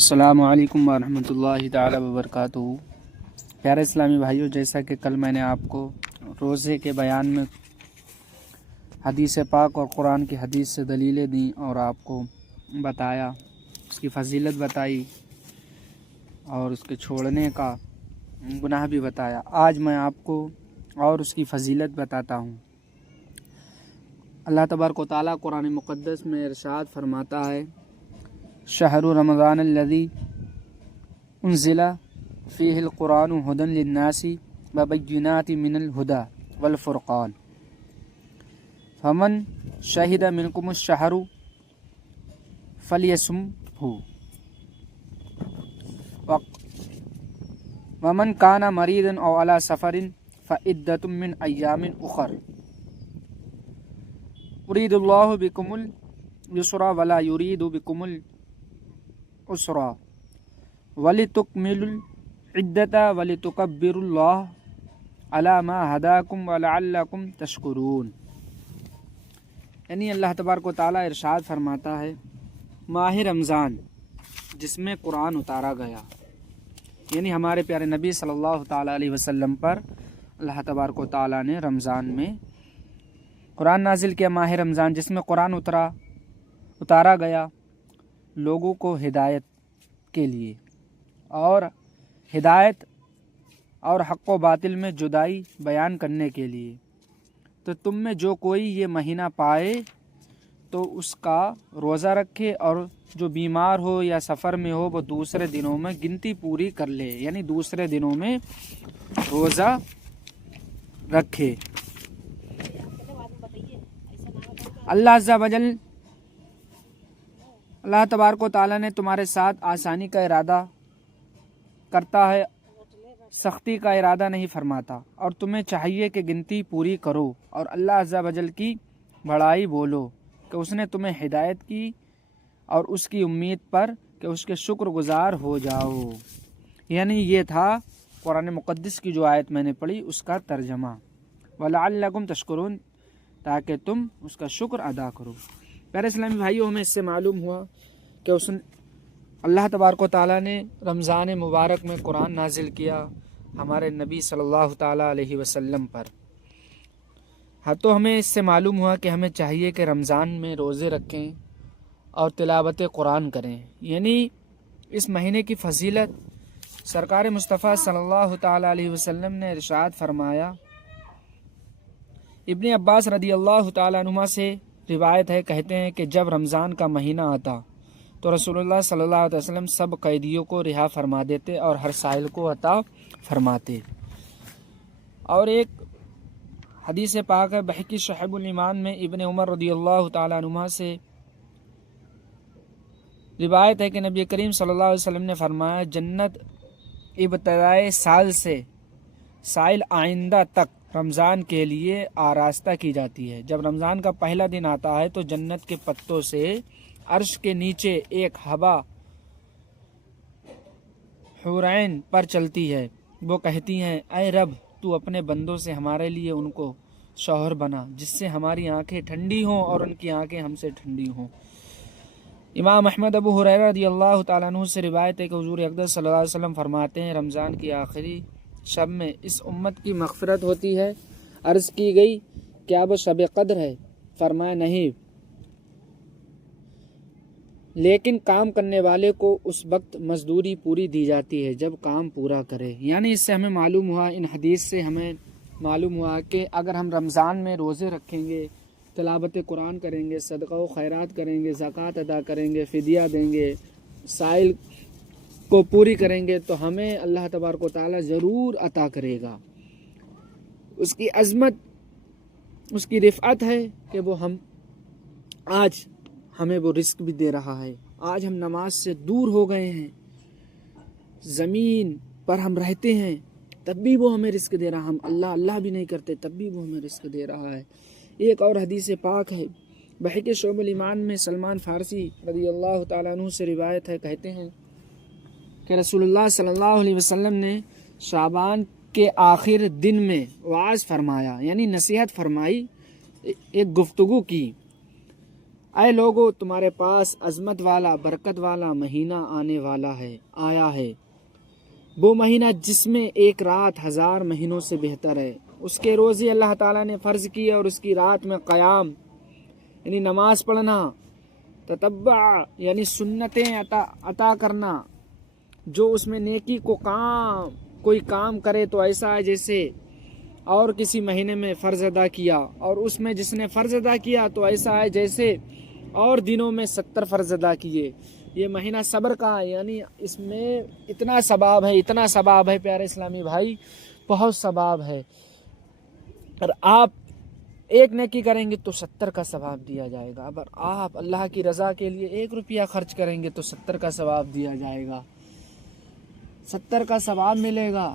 السلام علیکم ورحمۃ اللہ تعالی وبرکاتہ۔ پیارے اسلامی بھائیوں، جیسا کہ کل میں نے آپ کو روزے کے بیان میں حدیث پاک اور قرآن کی حدیث سے دلیلیں دیں اور آپ کو بتایا، اس کی فضیلت بتائی اور اس کے چھوڑنے کا گناہ بھی بتایا، آج میں آپ کو اور اس کی فضیلت بتاتا ہوں۔ اللہ تبارک و تعالیٰ قرآن مقدس میں ارشاد فرماتا ہے: شہر رمضان الذی انزل فیہ القرآن ھدی للناس وبینات من الھدی والفرقان فمن شہد منکم الشہر فلیصمہ ومن کان مریضا او علی سفر فعدۃ من ایام اخر یرید اللہ بکم الیسر ولا یرید بکم العسر وَلِتُكْمِلُوا الْعِدَّةَ وَلِتُكَبِّرُوا اللَّهَ عَلَى مَا هَدَاكُمْ وَلَعَلَّكُمْ تَشْكُرُونَ۔ یعنی اللہ تبارک و تعالیٰ ارشاد فرماتا ہے، ماہ رمضان جس میں قرآن اتارا گیا، یعنی ہمارے پیارے نبی صلی اللہ تعالیٰ علیہ وسلم پر اللہ تبارک و تعالیٰ نے رمضان میں قرآن نازل کیا۔ ماہ رمضان جس میں قرآن اتارا گیا لوگوں کو ہدایت کے لیے، اور ہدایت اور حق و باطل میں جدائی بیان کرنے کے لیے۔ تو تم میں جو کوئی یہ مہینہ پائے تو اس کا روزہ رکھے، اور جو بیمار ہو یا سفر میں ہو وہ دوسرے دنوں میں گنتی پوری کر لے، یعنی دوسرے دنوں میں روزہ رکھے۔ اللہ عز و جل، اللہ تبارک و تعالیٰ نے تمہارے ساتھ آسانی کا ارادہ کرتا ہے، سختی کا ارادہ نہیں فرماتا، اور تمہیں چاہیے کہ گنتی پوری کرو اور اللہ عز و جل کی بڑائی بولو کہ اس نے تمہیں ہدایت کی، اور اس کی امید پر کہ اس کے شکر گزار ہو جاؤ۔ یعنی یہ تھا قرآن مقدس کی جو آیت میں نے پڑھی اس کا ترجمہ، وَلَعَلَّكُمْ تَشْكُرُونَ، تاکہ تم اس کا شکر ادا کرو۔ پیارے اسلامی بھائیوں، ہمیں اس سے معلوم ہوا کہ اللہ تبارک و تعالیٰ نے رمضان مبارک میں قرآن نازل کیا ہمارے نبی صلی اللہ تعالیٰ علیہ وسلم پر۔ ہاں، تو ہمیں اس سے معلوم ہوا کہ ہمیں چاہیے کہ رمضان میں روزے رکھیں اور تلاوت قرآن کریں۔ یعنی اس مہینے کی فضیلت سرکار مصطفیٰ صلی اللہ تعالیٰ علیہ وسلم نے ارشاد فرمایا۔ ابن عباس رضی اللہ تعالیٰ عنہما سے روایت ہے، کہتے ہیں کہ جب رمضان کا مہینہ آتا تو رسول اللہ صلی اللہ علیہ وسلم سب قیدیوں کو رہا فرما دیتے اور ہر سائل کو عطا فرماتے۔ اور ایک حدیث پاک ہے بحقی شعب الایمان میں، ابن عمر رضی اللہ تعالیٰ عنہما سے روایت ہے کہ نبی کریم صلی اللہ علیہ وسلم نے فرمایا، جنت ابتدائے سال سے سائل آئندہ تک رمضان کے لیے آراستہ کی جاتی ہے۔ جب رمضان کا پہلا دن آتا ہے تو جنت کے پتوں سے عرش کے نیچے ایک ہوا حورین پر چلتی ہے، وہ کہتی ہیں، اے رب، تو اپنے بندوں سے ہمارے لیے ان کو شوہر بنا جس سے ہماری آنکھیں ٹھنڈی ہوں اور ان کی آنکھیں ہم سے ٹھنڈی ہوں۔ امام احمد ابو ہریرہ رضی اللہ تعالیٰ عنہ سے روایت ہے کہ حضور اقدس صلی اللہ علیہ وسلم فرماتے ہیں، رمضان کی آخری شب میں اس امت کی مغفرت ہوتی ہے۔ عرض کی گئی، کیا وہ شب قدر ہے؟ فرمایا، نہیں، لیکن کام کرنے والے کو اس وقت مزدوری پوری دی جاتی ہے جب کام پورا کرے۔ یعنی اس سے ہمیں معلوم ہوا، ان حدیث سے ہمیں معلوم ہوا کہ اگر ہم رمضان میں روزے رکھیں گے، تلاوت قرآن کریں گے، صدقہ و خیرات کریں گے، زکوٰۃ ادا کریں گے، فدیہ دیں گے، سائل کو پوری کریں گے، تو ہمیں اللہ تبارک و تعالیٰ ضرور عطا کرے گا۔ اس کی عظمت، اس کی رفعت ہے کہ وہ آج ہمیں وہ رزق بھی دے رہا ہے۔ آج ہم نماز سے دور ہو گئے ہیں، زمین پر ہم رہتے ہیں، تب بھی وہ ہمیں رزق دے رہا ہے۔ ہم اللہ بھی نہیں کرتے تب بھی وہ ہمیں رزق دے رہا ہے۔ ایک اور حدیث پاک ہے بحقی شعب الایمان میں، سلمان فارسی رضی اللہ تعالیٰ عنہ سے روایت ہے، کہتے ہیں کہ رسول اللہ صلی اللہ علیہ وسلم نے شعبان کے آخر دن میں وعظ فرمایا، یعنی نصیحت فرمائی، ایک گفتگو کی، اے لوگو تمہارے پاس عظمت والا برکت والا مہینہ آنے والا ہے، آیا ہے، وہ مہینہ جس میں ایک رات 1000 مہینوں سے بہتر ہے۔ اس کے روزے اللہ تعالیٰ نے فرض کیے اور اس کی رات میں قیام یعنی نماز پڑھنا، تتبع یعنی سنتیں عطا کرنا، جو اس میں نیکی کو کوئی کام کرے تو ایسا ہے جیسے اور کسی مہینے میں فرض ادا کیا، اور اس میں جس نے فرض ادا کیا تو ایسا ہے جیسے اور دنوں میں 70 فرض ادا کیے۔ یہ مہینہ صبر کا ہے، یعنی اس میں اتنا ثواب ہے پیارے اسلامی بھائی، بہت ثواب ہے۔ اور آپ ایک نیکی کریں گے تو 70 کا ثواب دیا جائے گا، اگر آپ اللہ کی رضا کے لیے 1 روپیہ خرچ کریں گے تو 70 کا ثواب دیا جائے گا، 70 کا ثواب ملے گا۔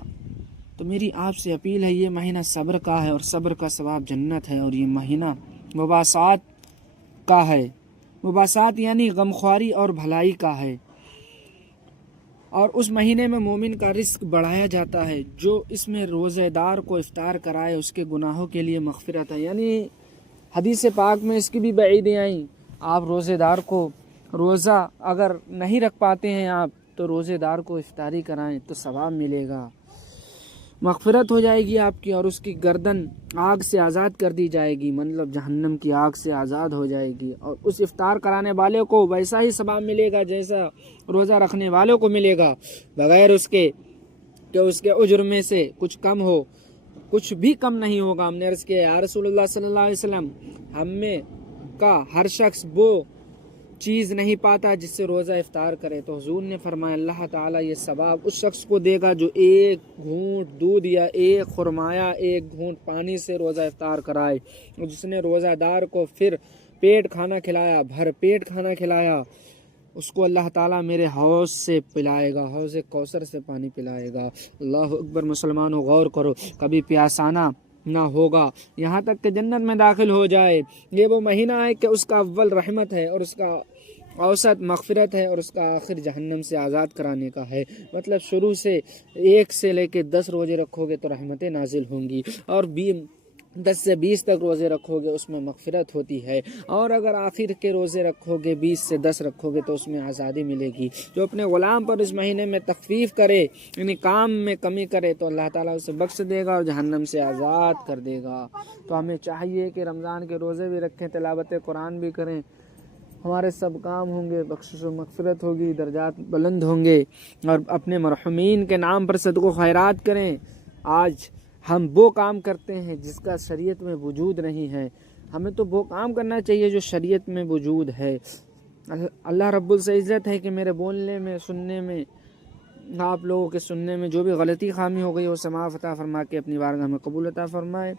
تو میری آپ سے اپیل ہے، یہ مہینہ صبر کا ہے اور صبر کا ثواب جنت ہے، اور یہ مہینہ مباحثات کا ہے، مباحثات یعنی غمخواری اور بھلائی کا ہے، اور اس مہینے میں مومن کا رزق بڑھایا جاتا ہے۔ جو اس میں روزہ دار کو افطار کرائے اس کے گناہوں کے لیے مغفرت ہے، یعنی حدیث پاک میں اس کی بھی وعیدیں آئیں، آپ روزہ دار کو روزہ اگر نہیں رکھ پاتے ہیں آپ تو روزہ دار کو افطاری کرائیں تو ثواب ملے گا، مغفرت ہو جائے گی آپ کی، اور اس کی گردن آگ سے آزاد کر دی جائے گی، مطلب جہنم کی آگ سے آزاد ہو جائے گی، اور اس افطار کرانے والے کو ویسا ہی ثواب ملے گا جیسا روزہ رکھنے والوں کو ملے گا، بغیر اس کے کہ اس کے اجر میں سے کچھ کم ہو، کچھ بھی کم نہیں ہوگا۔ ہم نے عرض کیا یا رسول اللہ صلی اللہ علیہ وسلم، ہم میں کا ہر شخص وہ چیز نہیں پاتا جس سے روزہ افطار کرے، تو حضور نے فرمایا اللہ تعالیٰ یہ ثواب اس شخص کو دے گا جو 1 گھونٹ دودھ یا 1 خرمایا 1 گھونٹ پانی سے روزہ افطار کرائے، اور جس نے روزہ دار کو پھر پیٹ کھانا کھلایا، بھر پیٹ کھانا کھلایا، اس کو اللہ تعالیٰ میرے حوض سے پلائے گا، حوض کوثر سے پانی پلائے گا۔ اللہ اکبر، مسلمانوں غور کرو، کبھی پیاسانا نہ ہوگا یہاں تک کہ جنت میں داخل ہو جائے۔ یہ وہ مہینہ ہے کہ اس کا اول رحمت ہے اور اس کا اوسط مغفرت ہے اور اس کا آخر جہنم سے آزاد کرانے کا ہے، مطلب شروع سے 1 سے لے کے 10 روزے رکھو گے تو رحمتیں نازل ہوں گی، اور 10 سے 20 تک روزے رکھو گے اس میں مغفرت ہوتی ہے، اور اگر آخر کے روزے رکھو گے 20 سے 10 رکھو گے تو اس میں آزادی ملے گی۔ جو اپنے غلام پر اس مہینے میں تخفیف کرے، یعنی کام میں کمی کرے تو اللہ تعالیٰ اسے بخش دے گا اور جہنم سے آزاد کر دے گا۔ تو ہمیں چاہیے کہ رمضان کے روزے بھی رکھیں، تلاوت قرآن بھی کریں، ہمارے سب کام ہوں گے، بخشش و مغفرت ہوگی، درجات بلند ہوں گے، اور اپنے مرحومین کے نام پر صدقہ و خیرات کریں۔ آج ہم وہ کام کرتے ہیں جس کا شریعت میں وجود نہیں ہے، ہمیں تو وہ کام کرنا چاہیے جو شریعت میں وجود ہے۔ اللہ رب العزت ہے کہ میرے بولنے میں، سننے میں، آپ لوگوں کے سننے میں جو بھی غلطی خامی ہو گئی وہ سماعت عطا فرما کے اپنی بارگاہ میں قبول عطا فرمائے۔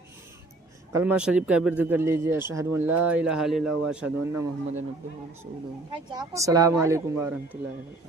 کلمہ شریف کا ورد کر لیجیے، اشہد ان لا الہ الا اللہ و اشہد ان محمد عبدہ و رسولہ۔ السلام علیکم ورحمۃ اللہ وبرکاتہ۔